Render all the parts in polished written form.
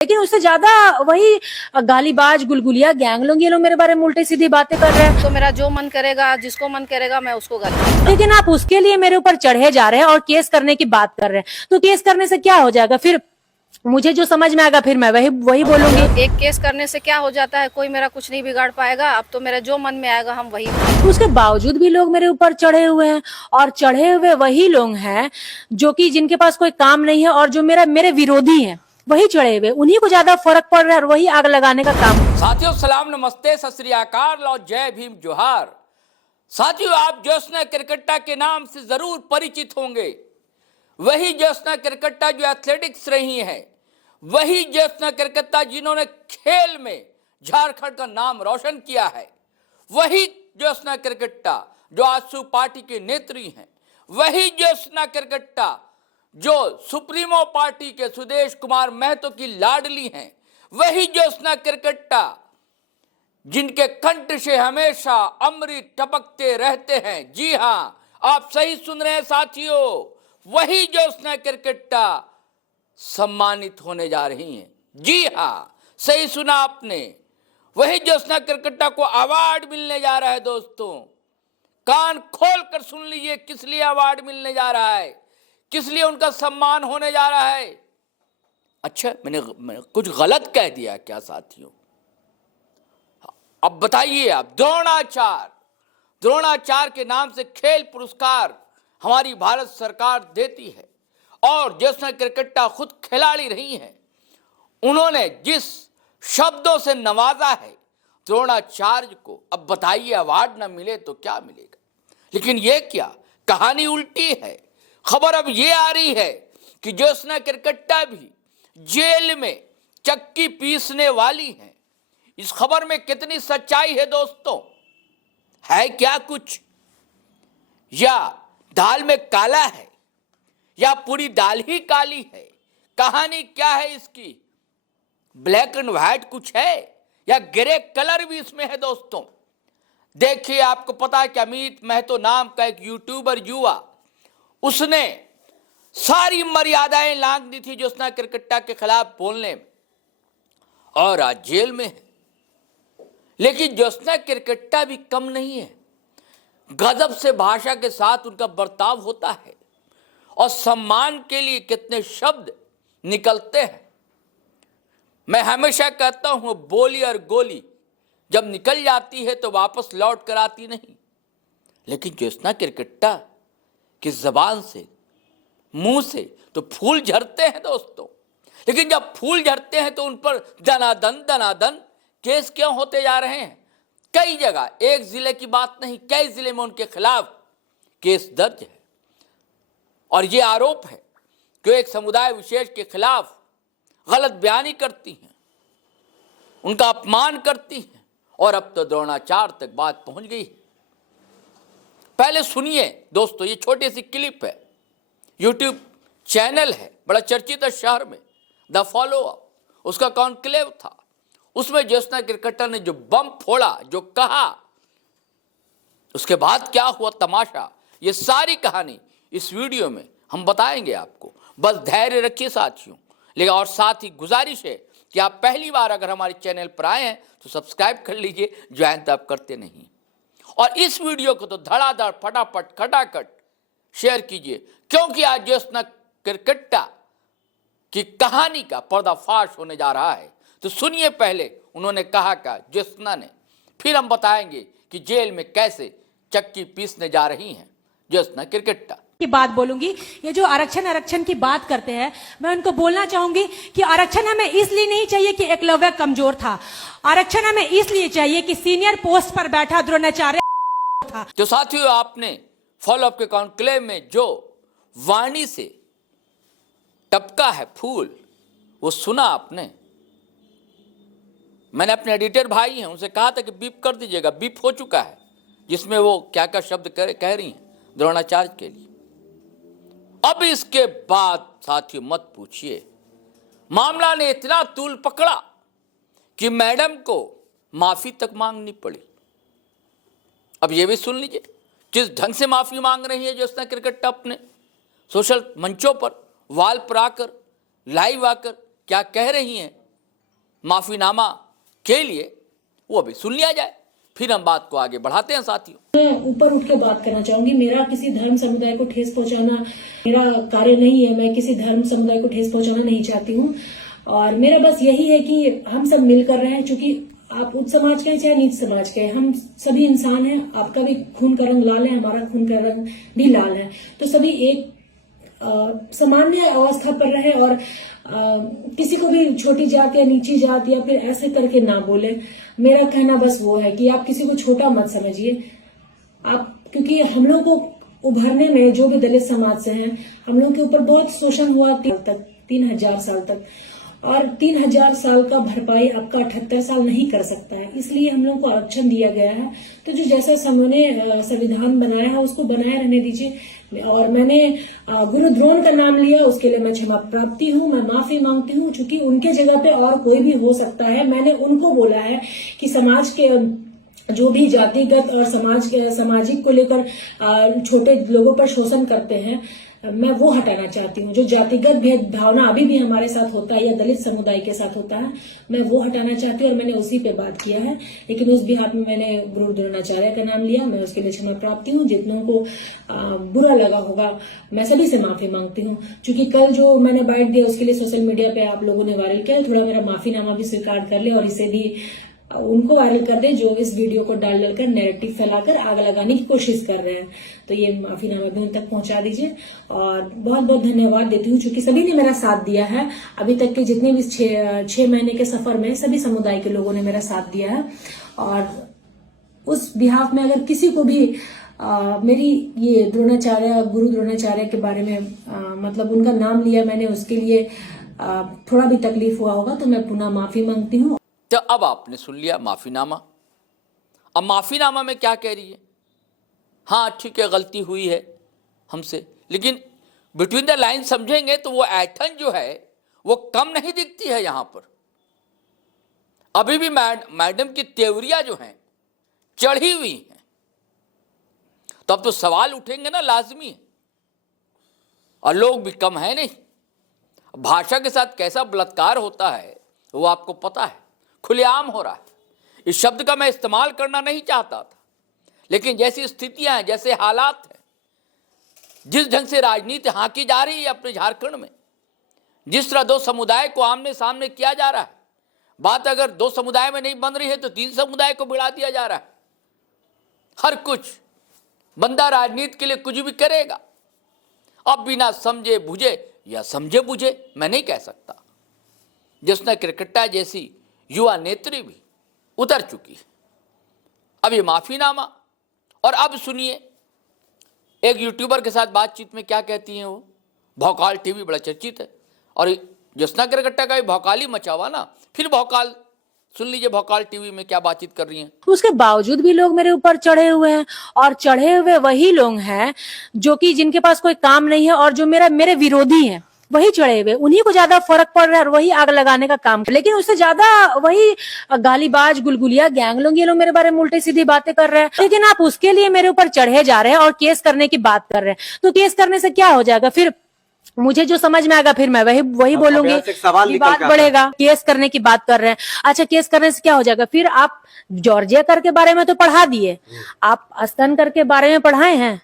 लेकिन उससे ज्यादा वही गालीबाज गुलगुलिया गैंग लोग, ये लोग मेरे बारे में उल्टी सीधी बातें कर रहे हैं। तो मेरा जो मन करेगा, जिसको मन करेगा, मैं उसको गाली। लेकिन आप उसके लिए मेरे ऊपर चढ़े जा रहे हैं और केस करने की बात कर रहे हैं, तो केस करने से क्या हो जाएगा? फिर मुझे जो समझ में आएगा फिर मैं वही बोलूंगी। एक केस करने से क्या हो जाता है, कोई मेरा कुछ नहीं बिगाड़ पाएगा। अब तो मेरा जो मन में आएगा हम वही। उसके बावजूद भी लोग मेरे ऊपर चढ़े हुए हैं, और चढ़े हुए वही लोग हैं जो कि जिनके पास कोई काम नहीं है और जो मेरे विरोधी हैं, वही चढ़े हुए, उन्हीं को ज्यादा फर्क पड़ रहा है और वही आग लगाने का काम। साथियों सलाम नमस्ते सत श्री अकाल और जय भीम जोहार। साथियों, आप ज्योत्सना किरकट्टा के नाम से जरूर परिचित होंगे। वही ज्योत्सना किरकट्टा जो एथलेटिक्स रही है, वही ज्योत्सना किरकट्टा जिन्होंने खेल में झारखंड का नाम रोशन किया है, वही ज्योत्सना किरकट्टा जो आजसू पार्टी के नेत्री हैं, वही ज्योत्सना किरकट्टा जो सुप्रीमो पार्टी के सुदेश कुमार महतो की लाडली हैं, वही ज्योत्सना किरकट्टा जिनके कंठ से हमेशा अमृत टपकते रहते हैं। जी हां, आप सही सुन रहे हैं साथियों, वही ज्योत्सना किरकट्टा सम्मानित होने जा रही हैं। जी हां, सही सुना आपने, वही ज्योत्सना किरकट्टा को अवार्ड मिलने जा रहा है। दोस्तों, कान खोल कर सुन लीजिए, किस लिए अवार्ड मिलने जा रहा है, किस लिए उनका सम्मान होने जा रहा है। अच्छा, मैंने कुछ गलत कह दिया क्या साथियों? अब बताइए आप। द्रोणाचार्य के नाम से खेल पुरस्कार हमारी भारत सरकार देती है, और ज्योत्सना किरकट्टा खुद खिलाड़ी रही हैं। उन्होंने जिस शब्दों से नवाजा है द्रोणाचार्य को, अब बताइए अवार्ड ना मिले तो क्या मिलेगा। लेकिन ये क्या, कहानी उल्टी है। खबर अब ये आ रही है कि ज्योत्सना किरकट्टा भी जेल में चक्की पीसने वाली हैं। इस खबर में कितनी सच्चाई है दोस्तों? है क्या कुछ, या दाल में काला है, या पूरी दाल ही काली है? कहानी क्या है इसकी? ब्लैक एंड व्हाइट कुछ है, या ग्रे कलर भी इसमें है? दोस्तों देखिए, आपको पता है कि अमित महतो नाम का एक यूट्यूबर युवा, उसने सारी मर्यादाएं लांघ दी थी ज्योत्सना किरकट्टा के खिलाफ बोलने में, और आज जेल में है। लेकिन ज्योत्सना किरकट्टा भी कम नहीं है। गजब से भाषा के साथ उनका बर्ताव होता है, और सम्मान के लिए कितने शब्द निकलते हैं। मैं हमेशा कहता हूं, बोली और गोली जब निकल जाती है तो वापस लौट कर आती नहीं। लेकिन ज्योत्सना किरकट्टा की जबान से, मुंह से तो फूल झरते हैं दोस्तों। लेकिन जब फूल झरते हैं तो उन पर दनादन केस क्यों होते जा रहे हैं? कई जगह, एक जिले की बात नहीं, कई जिले में उनके खिलाफ केस दर्ज है, और ये आरोप है कि एक समुदाय विशेष के खिलाफ गलत बयानी करती हैं, उनका अपमान करती हैं, और अब तो द्रोणाचार्य तक बात पहुंच गई है। पहले सुनिए दोस्तों, ये छोटी सी क्लिप है। यूट्यूब चैनल है बड़ा चर्चित है शहर में, द फॉलो अप, उसका कॉन्क्लेव था। उसमें ज्योत्सना किरकट्टा ने जो बम फोड़ा, जो कहा, उसके बाद क्या हुआ तमाशा, ये सारी कहानी इस वीडियो में हम बताएंगे आपको। बस धैर्य रखिए साथियों। लेकिन और साथ ही गुजारिश है कि आप पहली बार अगर हमारे चैनल पर आए हैं तो सब्सक्राइब कर लीजिए, ज्वाइन तो आप करते नहीं। और इस वीडियो को तो धड़ाधड़ फटाफट खटाखट शेयर कीजिए, क्योंकि आज ज्योत्सना किरकट्टा की कहानी का पर्दाफाश होने जा रहा है। तो सुनिए पहले उन्होंने कहा क्या ज्योत्सना ने, फिर हम बताएंगे कि जेल में कैसे चक्की पीसने जा रही हैं ज्योत्सना किरकट्टा। की बात बोलूंगी। ये जो आरक्षण की बात करते हैं, मैं उनको बोलना चाहूंगी कि आरक्षण हमें इसलिए नहीं चाहिए कि एकलव्य कमजोर था, आरक्षण हमें इसलिए चाहिए कि सीनियर पोस्ट पर बैठा द्रोणाचार्य था। तो साथियों, आपने फॉलोअप के कॉन्क्लेव में जो वाणी से टपका है फूल, वो सुना आपने? मैंने अपने एडिटर भाई हैं, उनसे कहा था कि बीप कर दीजिएगा, बीप हो चुका है, जिसमें वो क्या क्या शब्द कह रही हैं द्रोणाचार्य के लिए। अब इसके बाद साथियों मत पूछिए, मामला ने इतना तूल पकड़ा कि मैडम को माफी तक मांगनी पड़ी। अब ये भी सुन लीजिए, जिस ढंग से माफी मांग रही है ज्योत्सना किरकट्टा अपने सोशल मंचों पर, वाल पर आकर, लाइव आकर क्या कह रही हैं, माफीनामा के लिए वो अभी सुन लिया जाए, फिर हम बात को आगे बढ़ाते हैं साथियों। मैं ऊपर उठ के बात करना चाहूंगी। मेरा किसी धर्म समुदाय को ठेस पहुंचाना मेरा कार्य नहीं है। मैं किसी धर्म समुदाय को ठेस पहुंचाना नहीं चाहती हूँ और मेरा बस यही है कि हम सब मिलकर रहें। चूंकि आप उच्च समाज के हैं चाहे नीच समाज के हैं, हम सभी इंसान हैं। आपका भी खून का रंग लाल है, हमारा खून का रंग भी लाल है, तो सभी एक सामान्य अवस्था पर रहे और किसी को भी छोटी जात या नीची जात या फिर ऐसे करके ना बोले। मेरा कहना बस वो है कि आप किसी को छोटा मत समझिए। आप, क्योंकि हम लोग को उभरने में जो भी दलित समाज से हैं, हम लोग के ऊपर बहुत शोषण हुआ 3,000 साल तक, और 3,000 साल का भरपाई आपका 78 साल नहीं कर सकता है। इसलिए हम लोग को आरक्षण दिया गया है। तो जो जैसा हमने संविधान बनाया है उसको बनाए रहने दीजिए। और मैंने गुरु द्रोण का नाम लिया, उसके लिए मैं क्षमा प्राप्ति हूँ, मैं माफी मांगती हूँ। चूंकि उनके जगह पे और कोई भी हो सकता है। मैंने उनको बोला है कि समाज के जो भी जातिगत और सामाजिक को लेकर छोटे लोगों पर शोषण करते हैं, मैं वो हटाना चाहती हूँ। जो जातिगत भेदभावना अभी भी हमारे साथ होता है या दलित समुदाय के साथ होता है, मैं वो हटाना चाहती हूँ और मैंने उसी पे बात किया है। लेकिन उस बिहार में मैंने गुरु द्रोणाचार्य का नाम लिया, मैं उसके लिए क्षमा प्राप्ति हूँ। जितनों को बुरा लगा होगा, मैं सभी से माफी मांगती हूँ। क्योंकि कल जो मैंने बाइट दिया उसके लिए सोशल मीडिया पे आप लोगों ने वायरल किया, थोड़ा मेरा माफीनामा भी स्वीकार कर ले और इसे भी उनको वायरल कर दे जो इस वीडियो को डाल कर नैरेटिव फैलाकर आग लगाने की कोशिश कर रहे हैं। तो ये माफीनामा भी उन तक पहुंचा दीजिए और बहुत बहुत धन्यवाद देती हूँ। चूंकि सभी ने मेरा साथ दिया है अभी तक के जितने भी 6 महीने के सफर में, सभी समुदाय के लोगों ने मेरा साथ दिया है। और उस बिहाफ में अगर किसी को भी मेरी ये गुरु द्रोणाचार्य के बारे में मतलब उनका नाम लिया मैंने, उसके लिए थोड़ा भी तकलीफ हुआ होगा तो मैं पुनः माफी मांगती हूँ। तो अब आपने सुन लिया माफीनामा। अब माफीनामा में क्या कह रही है? हाँ ठीक है, गलती हुई है हमसे, लेकिन बिटवीन द लाइन समझेंगे तो वो ऐठन जो है वो कम नहीं दिखती है। यहां पर अभी भी मैडम की तेवरियां जो हैं चढ़ी हुई हैं। तो अब तो सवाल उठेंगे ना, लाजमी है। और लोग भी कम है नहीं। भाषा के साथ कैसा बलात्कार होता है वो आपको पता है, खुलेआम हो रहा है। इस शब्द का मैं इस्तेमाल करना नहीं चाहता था, लेकिन जैसी स्थितियां हैं, जैसे हालात हैं, जिस ढंग से राजनीति हाँकी जा रही है अपने झारखंड में, जिस तरह दो समुदाय को आमने सामने किया जा रहा है, बात अगर 2 समुदाय में नहीं बन रही है तो 3 समुदाय को बिड़ा दिया जा रहा है। हर कुछ बंदा राजनीति के लिए कुछ भी करेगा। अब बिना समझे बुझे या समझे बुझे मैं नहीं कह सकता। जिसने क्रिकेटा जैसी युवा नेत्री भी उतर चुकी है। अब ये माफीनामा, और अब सुनिए एक यूट्यूबर के साथ बातचीत में क्या कहती हैं वो। भौकाल टीवी बड़ा चर्चित है और ज्योत्सना क्रिकेटा का भी भौकाल ही मचा हुआ ना। फिर भौकाल सुन लीजिए, भौकाल टीवी में क्या बातचीत कर रही हैं। उसके बावजूद भी लोग मेरे ऊपर चढ़े हुए हैं और चढ़े हुए वही लोग हैं जो कि जिनके पास कोई काम नहीं है और जो मेरे विरोधी हैं, वही चढ़े हुए। उन्हीं को ज्यादा फर्क पड़ रहा है और वही आग लगाने का काम। लेकिन उससे ज्यादा वही गालीबाज गुलगुलिया गैंग लोग, ये लोग मेरे बारे में उल्टी सीधी बातें कर रहे हैं। लेकिन आप उसके लिए मेरे ऊपर चढ़े जा रहे हैं और केस करने की बात कर रहे हैं। तो केस करने से क्या हो जाएगा? फिर मुझे जो समझ में आएगा फिर मैं वही बोलूंगी। विवाद बढ़ेगा। केस करने की बात कर रहे हैं। अच्छा, केस करने से क्या हो जाएगा? फिर आप जॉर्जिया कर के बारे में तो पढ़ा दिए, आप स्तन कर के बारे में पढ़ाए हैं?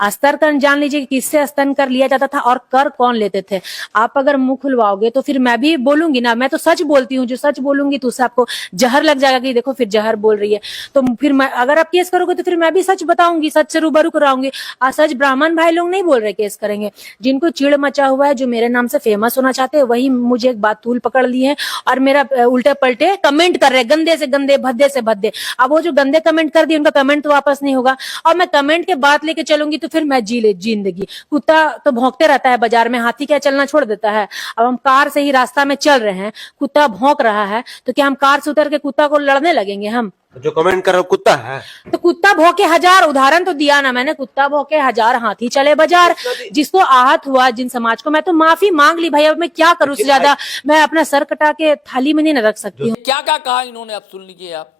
अस्तर कर जान लीजिए कि किससे स्तन कर लिया जाता था और कर कौन लेते थे। आप अगर मुंह खुलवाओगे तो फिर मैं भी बोलूंगी ना। मैं तो सच बोलती हूँ, जो सच बोलूंगी तो उससे आपको जहर लग जाएगा कि देखो फिर जहर बोल रही है। तो फिर मैं, अगर आप केस करोगे तो फिर मैं भी सच बताऊंगी, सच से रूबरू कराऊंगी। सच ब्राह्मण भाई लोग नहीं बोल रहे केस करेंगे। जिनको चिड़ मचा हुआ है, जो मेरे नाम से फेमस होना चाहते हैं, वही मुझे एक बात तूल पकड़ ली है और मेरा उल्टे पलटे कमेंट कर रहे हैं, गंदे से गंदे, भद्दे से भद्दे। अब वो जो गंदे कमेंट कर दिए उनका कमेंट तो वापस नहीं होगा और मैं कमेंट के बात लेके चलूंगी तो फिर मैं जिंदगी। कुत्ता तो भौंकते रहता है बाजार में, हाथी क्या चलना छोड़ देता है? अब हम कार से ही रास्ता में चल रहे हैं, कुत्ता भौंक रहा है, तो क्या हम कार से उतर के कुत्ता को लड़ने लगेंगे? हम जो कमेंट कर रहे हो कुत्ता है, तो कुत्ता भौंके 1000 उदाहरण तो दिया ना मैंने। कुत्ता भौंके 1000 हाथी चले बाजार। जिसको आहत हुआ, जिन समाज को, मैं तो माफी मांग ली भाई। अब मैं क्या करूं? उससे ज्यादा मैं अपना सर कटा के थाली में नहीं रख सकती हूँ। क्या क्या कहा इन्होंने, अब सुन लीजिए आप।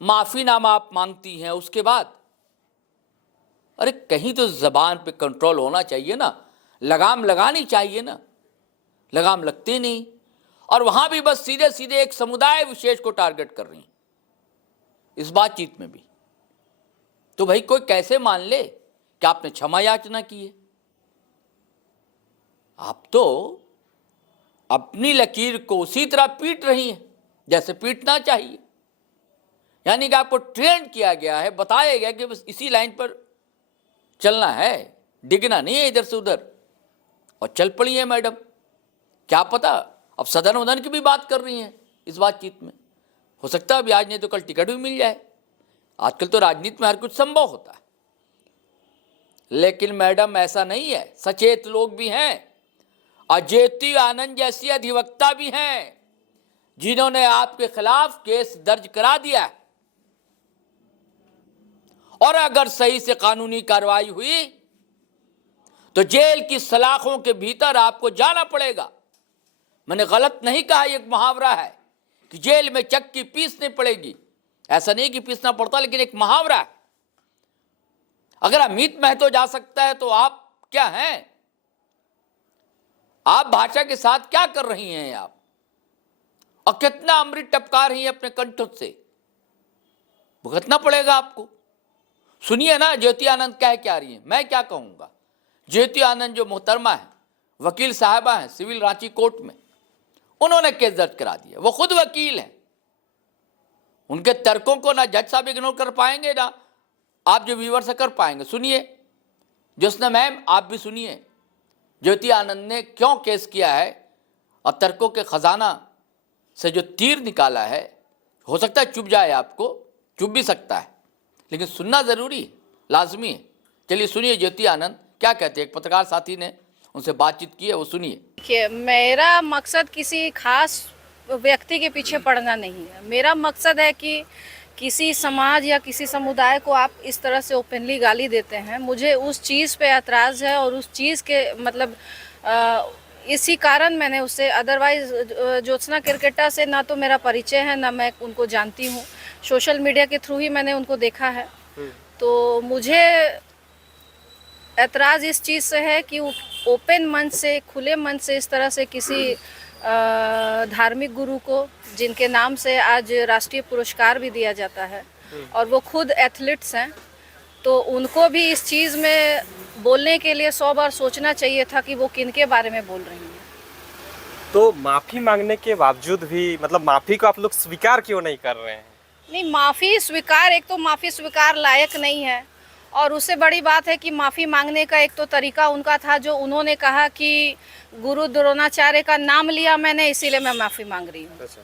माफीनामा आप मांगती हैं, उसके बाद अरे कहीं तो जबान पे कंट्रोल होना चाहिए ना, लगाम लगानी चाहिए ना, लगाम लगती नहीं। और वहां भी बस सीधे सीधे एक समुदाय विशेष को टारगेट कर रही हैं इस बातचीत में भी। तो भाई कोई कैसे मान ले कि आपने क्षमा याचना की है? आप तो अपनी लकीर को उसी तरह पीट रही हैं जैसे पीटना चाहिए। यानी कि आपको ट्रेन किया गया है, बताया गया कि बस इसी लाइन पर चलना है, डिगना नहीं है इधर से उधर, और चल पड़ी है मैडम। क्या पता अब सदन वदन की भी बात कर रही हैं इस बातचीत में। हो सकता है अभी आज नहीं तो कल टिकट भी मिल जाए। आजकल तो राजनीति में हर कुछ संभव होता है। लेकिन मैडम ऐसा नहीं है, सचेत लोग भी हैं और ज्योति आनंद जैसी अधिवक्ता भी हैं जिन्होंने आपके खिलाफ केस दर्ज करा दिया है। और अगर सही से कानूनी कार्रवाई हुई तो जेल की सलाखों के भीतर आपको जाना पड़ेगा। मैंने गलत नहीं कहा, एक मुहावरा है कि जेल में चक्की पीसनी पड़ेगी। ऐसा नहीं कि पीसना पड़ता, लेकिन एक मुहावरा है। अगर अमित महतो जा सकता है तो आप क्या हैं? आप भाषा के साथ क्या कर रही हैं आप? और कितना अमृत टपका रही हैं अपने कंठों से, भुगतना पड़ेगा आपको। सुनिए ना ज्योति आनंद कह क्या रही हैं। मैं क्या कहूंगा, ज्योति आनंद जो मोहतरमा है, वकील साहबा हैं सिविल रांची कोर्ट में, उन्होंने केस दर्ज करा दिया। वो खुद वकील हैं। उनके तर्कों को ना जज साहब इग्नोर कर पाएंगे ना आप जो व्यूअर से कर पाएंगे। सुनिए ज्योत्सना मैम, आप भी सुनिए ज्योति आनंद ने क्यों केस किया है और तर्कों के खजाना से जो तीर निकाला है। हो सकता है चुभ जाए, आपको चुभ भी सकता है, लेकिन सुनना जरूरी है, लाजमी है। चलिए सुनिए ज्योति आनंद क्या कहते हैं। एक पत्रकार साथी ने उनसे बातचीत की है, वो सुनिए। कि मेरा मकसद किसी खास व्यक्ति के पीछे पड़ना नहीं है। मेरा मकसद है कि किसी समाज या किसी समुदाय को आप इस तरह से ओपनली गाली देते हैं, मुझे उस चीज़ पे एतराज़ है। और उस चीज़ के मतलब इसी कारण मैंने उससे, अदरवाइज ज्योत्सना किरकेटा से ना तो मेरा परिचय है ना मैं उनको जानती हूँ। सोशल मीडिया के थ्रू ही मैंने उनको देखा है। तो मुझे एतराज़ इस चीज़ से है कि ओपन मन से, खुले मन से इस तरह से किसी धार्मिक गुरु को, जिनके नाम से आज राष्ट्रीय पुरस्कार भी दिया जाता है और वो खुद एथलीट्स हैं, तो उनको भी इस चीज़ में बोलने के लिए 100 बार सोचना चाहिए था कि वो किनके बारे में बोल रही हैं। तो माफ़ी मांगने के बावजूद भी मतलब माफ़ी को आप लोग स्वीकार क्यों नहीं कर रहे हैं? नहीं, माफ़ी स्वीकार, एक तो माफ़ी स्वीकार लायक नहीं है, और उससे बड़ी बात है कि माफ़ी मांगने का एक तो तरीका उनका था जो उन्होंने कहा कि गुरु द्रोणाचार्य का नाम लिया मैंने, इसीलिए मैं माफ़ी मांग रही हूँ। अच्छा।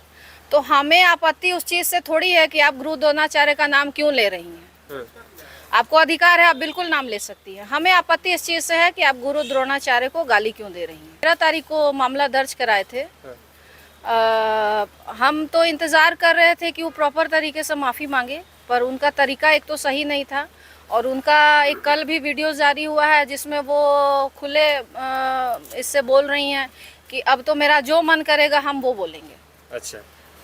तो हमें आपत्ति उस चीज़ से थोड़ी है कि आप गुरु द्रोणाचार्य का नाम क्यों ले रही हैं। आपको अधिकार है, आप बिल्कुल नाम ले सकती हैं। हमें आपत्ति इस चीज़ से है कि आप गुरु द्रोणाचार्य को गाली क्यों दे रही हैं। 13 तारीख को मामला दर्ज कराए थे। हम तो इंतज़ार कर रहे थे कि वो प्रॉपर तरीके से माफ़ी मांगे, पर उनका तरीका एक तो सही नहीं था। और उनका एक कल भी वीडियो जारी हुआ है जिसमें वो खुले इससे बोल रही हैं कि अब तो मेरा जो मन करेगा हम वो बोलेंगे। अच्छा।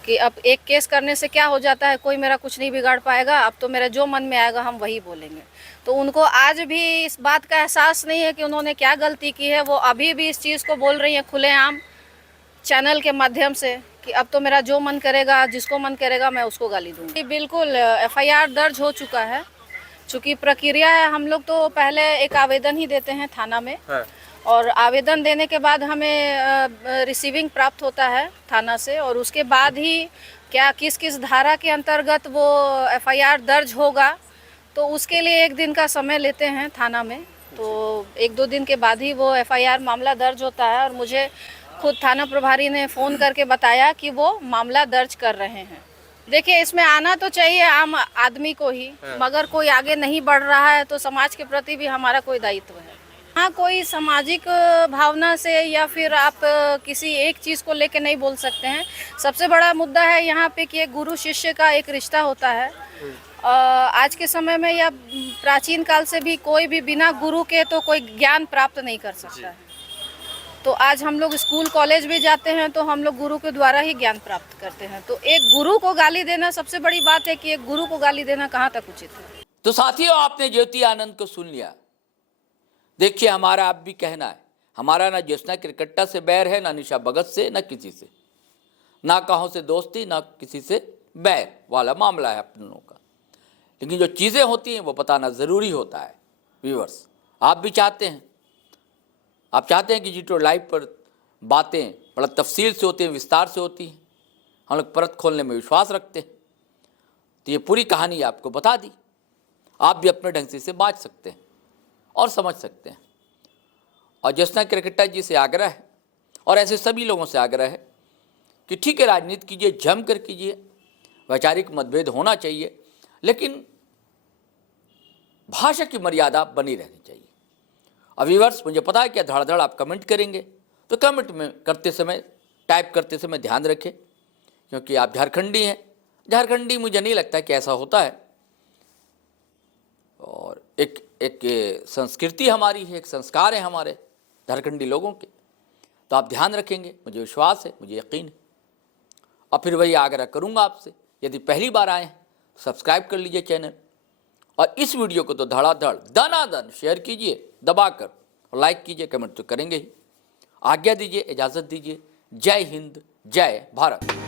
कि अब एक केस करने से क्या हो जाता है, कोई मेरा कुछ नहीं बिगाड़ पाएगा, अब तो मेरा जो मन में आएगा हम वही बोलेंगे। तो उनको आज भी इस बात का एहसास नहीं है कि उन्होंने क्या गलती की है। वो अभी भी इस चीज़ को बोल रही हैं खुलेआम चैनल के माध्यम से कि अब तो मेरा जो मन करेगा, जिसको मन करेगा मैं उसको गाली दूँगी। बिल्कुल FIR दर्ज हो चुका है। चूँकि प्रक्रिया है, हम लोग तो पहले एक आवेदन ही देते हैं थाना में। हाँ। और आवेदन देने के बाद हमें रिसीविंग प्राप्त होता है थाना से, और उसके बाद ही क्या किस किस धारा के अंतर्गत वो FIR दर्ज होगा, तो उसके लिए 1 दिन का समय लेते हैं थाना में। तो 1-2 दिन के बाद ही वो FIR मामला दर्ज होता है। और मुझे खुद थाना प्रभारी ने फ़ोन करके बताया कि वो मामला दर्ज कर रहे हैं। देखिए, इसमें आना तो चाहिए आम आदमी को ही, मगर कोई आगे नहीं बढ़ रहा है तो समाज के प्रति भी हमारा कोई दायित्व है। हाँ, कोई सामाजिक भावना से या फिर आप किसी एक चीज़ को लेके नहीं बोल सकते हैं। सबसे बड़ा मुद्दा है यहाँ पे कि एक गुरु शिष्य का एक रिश्ता होता है। आज के समय में या प्राचीन काल से भी कोई भी बिना गुरु के तो कोई ज्ञान प्राप्त नहीं कर सकता है। तो आज हम लोग स्कूल कॉलेज भी जाते हैं तो हम लोग गुरु के द्वारा ही ज्ञान प्राप्त करते हैं। तो एक गुरु को गाली देना, सबसे बड़ी बात है कि एक गुरु को गाली देना कहाँ तक उचित है। तो साथियों, आपने ज्योति आनंद को सुन लिया। देखिए, हमारा आप भी कहना है, हमारा ना ज्योत्सना किरकेटा से बैर है, ना निशा भगत से, ना किसी से। कहों से दोस्ती ना किसी से बैर वाला मामला है अपनों का। लेकिन जो चीज़ें होती हैं वो बताना ज़रूरी होता है। व्यूअर्स, आप भी चाहते हैं, आप चाहते हैं कि जी लाइव पर बातें बड़ा तफसील से होती हैं, विस्तार से होती हैं, हम लोग परत खोलने में विश्वास रखते हैं। तो ये पूरी कहानी आपको बता दी, आप भी अपने ढंग से इसे बाँच सकते हैं और समझ सकते हैं। और ज्योत्सना केरकेट्टा जी से आग्रह है और ऐसे सभी लोगों से आग्रह है कि ठीक है, राजनीति कीजिए, जम कर कीजिए, वैचारिक मतभेद होना चाहिए, लेकिन भाषा की मर्यादा बनी रहनी चाहिए। अब व्यूअर्स, मुझे पता है कि धड़ाधड़ आप कमेंट करेंगे, तो कमेंट में करते समय, टाइप करते समय ध्यान रखें, क्योंकि आप झारखंडी हैं। झारखंडी मुझे नहीं लगता कि ऐसा होता है, और एक संस्कृति हमारी है, एक संस्कार है हमारे झारखंडी लोगों के, तो आप ध्यान रखेंगे, मुझे विश्वास है, मुझे यकीन है। और फिर वही आग्रह करूंगा आपसे, यदि पहली बार आए हैं तो सब्सक्राइब कर लीजिए चैनल, और इस वीडियो को तो धड़ाधड़ दनादन शेयर कीजिए दबाकर, और लाइक कीजिए, कमेंट तो करेंगे ही। आज्ञा दीजिए, इजाज़त दीजिए। जय हिंद, जय भारत।